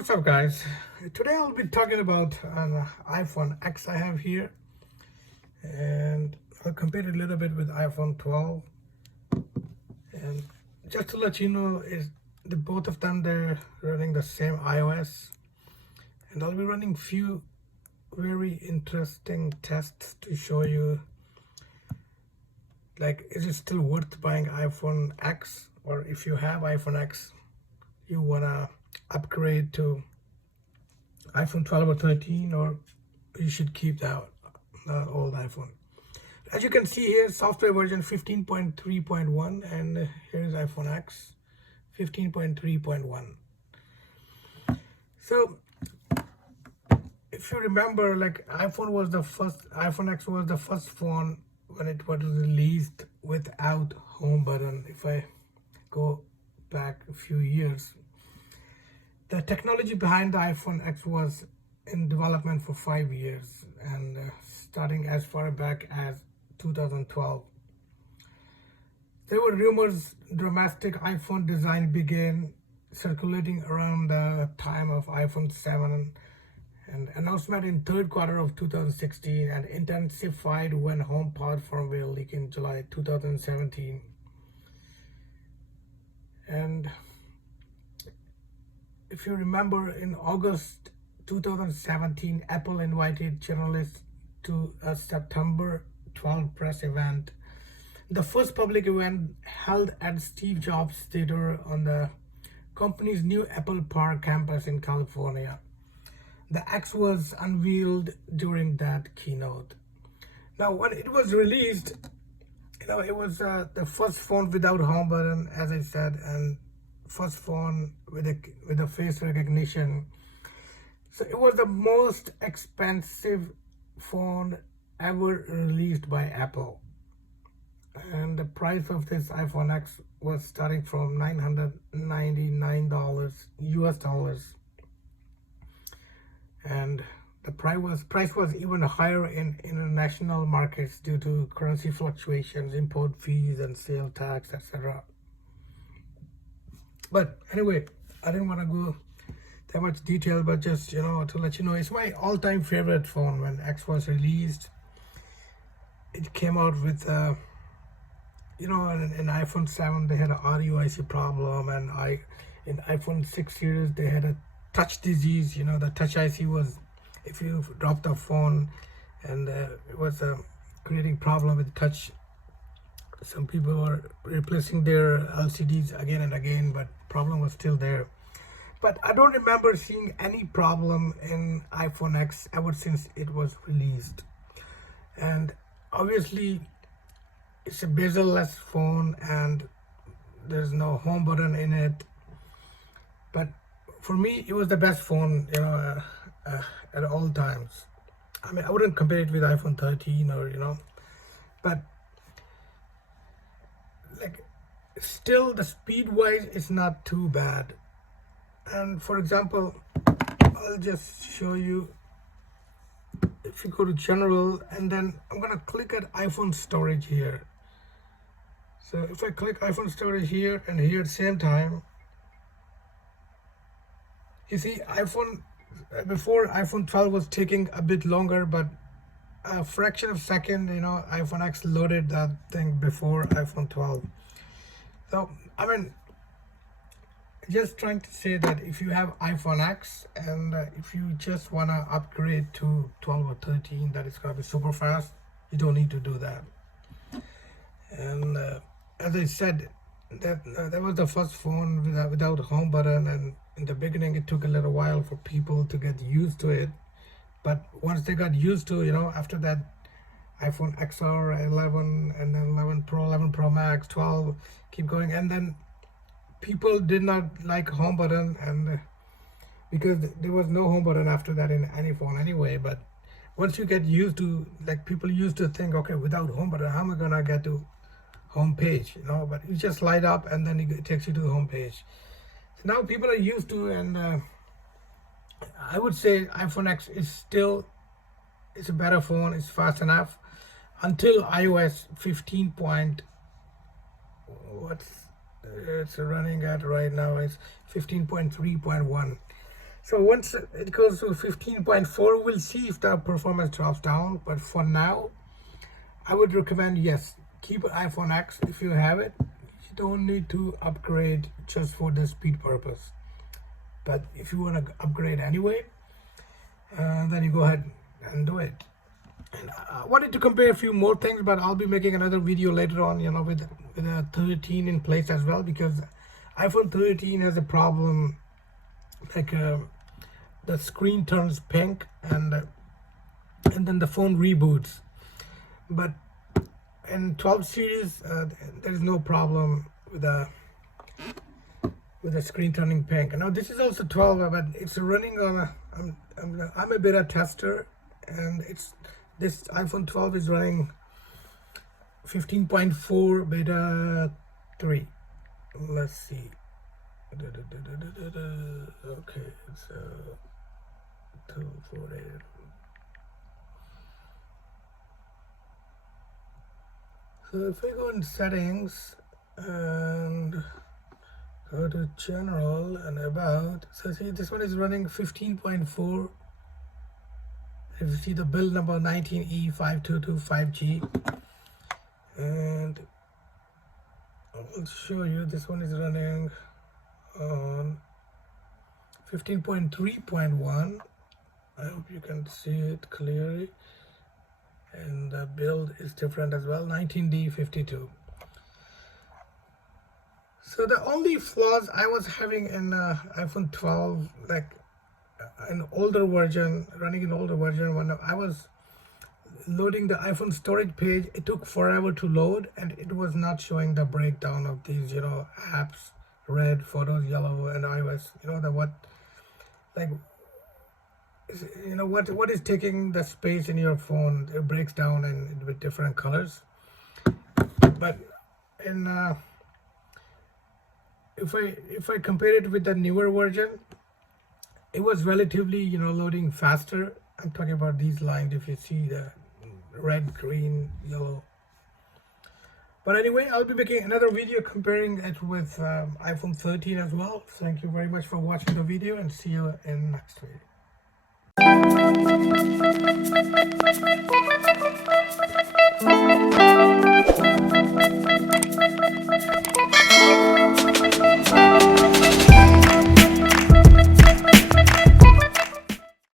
What's up, guys? Today I'll be talking about an iPhone X I have here, and I'll compare it a little bit with iPhone 12. And just to let you know, is the both of them, they're running the same iOS, and I'll be running few very interesting tests to show you, like, is it still worth buying iPhone X, or if you have iPhone X, you wanna upgrade to iPhone 12 or 13, or you should keep the old iPhone. As you can see here, software version 15.3.1, and here is iPhone X 15.3.1. So if you remember, like, iPhone X was the first phone when it was released without home button. If I go back a few years, the technology behind the iPhone X was in development for 5 years, and starting as far back as 2012. There were rumors dramatic iPhone design began circulating around the time of iPhone 7, and announcement in third quarter of 2016, and intensified when HomePod firmware leak in July 2017. And if you remember, in August 2017, Apple invited journalists to a September 12 press event, the first public event held at Steve Jobs Theater on the company's new Apple Park campus in California. The X was unveiled during that keynote. Now, when it was released, it was the first phone without home button, as I said, and first phone with a face recognition. So it was the most expensive phone ever released by Apple, and the price of this iPhone X was starting from $999 US dollars, and the price was even higher in international markets due to currency fluctuations, import fees, and sale tax, etc. But anyway, I didn't want to go that much detail, but just, to let you know, it's my all-time favorite phone. When X was released, it came out with, in iPhone 7, they had an audio IC problem, and in iPhone 6 series, they had a touch disease. The touch IC was, if you dropped the phone, and it was creating problem with touch. Some people were replacing their LCDs again and again, but problem was still there. But I don't remember seeing any problem in iPhone X ever since it was released. And obviously, it's a bezel-less phone, and there's no home button in it. But for me, it was the best phone, at all times. I mean, I wouldn't compare it with iPhone 13 but like, still the speed wise it's not too bad. And for example, I'll just show you. If you go to general, and then I'm gonna click at iPhone storage here. So if I click iPhone storage here and here at the same time, you see before iPhone 12 was taking a bit longer, but a fraction of second, iPhone X loaded that thing before iPhone 12. So I mean, just trying to say that if you have iPhone X, and if you just want to upgrade to 12 or 13, that is going to be super fast, you don't need to do that. And as I said, that was the first phone without home button, and in the beginning it took a little while for people to get used to it. But once they got used to, after that, iPhone XR, 11, and then 11 Pro, 11 Pro Max, 12, keep going. And then people did not like home button, and because there was no home button after that in any phone anyway. But once you get used to, like, people used to think, okay, without home button, how am I gonna get to home page? But you just light up, and then it takes you to the home page. So now people are used to, and I would say iPhone X it's a better phone. It's fast enough until iOS 15 point, what's it's running at right now is 15.3.1. So once it goes to 15.4, we'll see if the performance drops down. But for now, I would recommend, yes, keep iPhone X if you have it. You don't need to upgrade just for the speed purpose. But if you want to upgrade anyway, then you go ahead and do it. And I wanted to compare a few more things, but I'll be making another video later on, with a 13 in place as well, because iPhone 13 has a problem, like the screen turns pink, and then the phone reboots. But in 12 series, there is no problem with the screen turning pink. Now this is also 12, but it's running on a. I'm a beta tester, and this iPhone 12 is running 15.4 beta 3. Let's see. Okay, so 248. So if we go in settings and go to general and about, so see this one is running 15.4. If you see the build number 19E5225G, and I'll show you this one is running on 15.3.1. I hope you can see it clearly, and the build is different as well, 19D52. So the only flaws I was having in iPhone 12, like an older version, running an older version, when I was loading the iPhone storage page, it took forever to load, and it was not showing the breakdown of these, apps, red, photos, yellow, and iOS. What is taking the space in your phone? It breaks down and with different colors. But in if I compare it with the newer version, it was relatively loading faster. I'm talking about these lines. If you see the red, green, yellow. But anyway, I'll be making another video comparing it with iPhone 13 as well. Thank you very much for watching the video, and see you in the next video.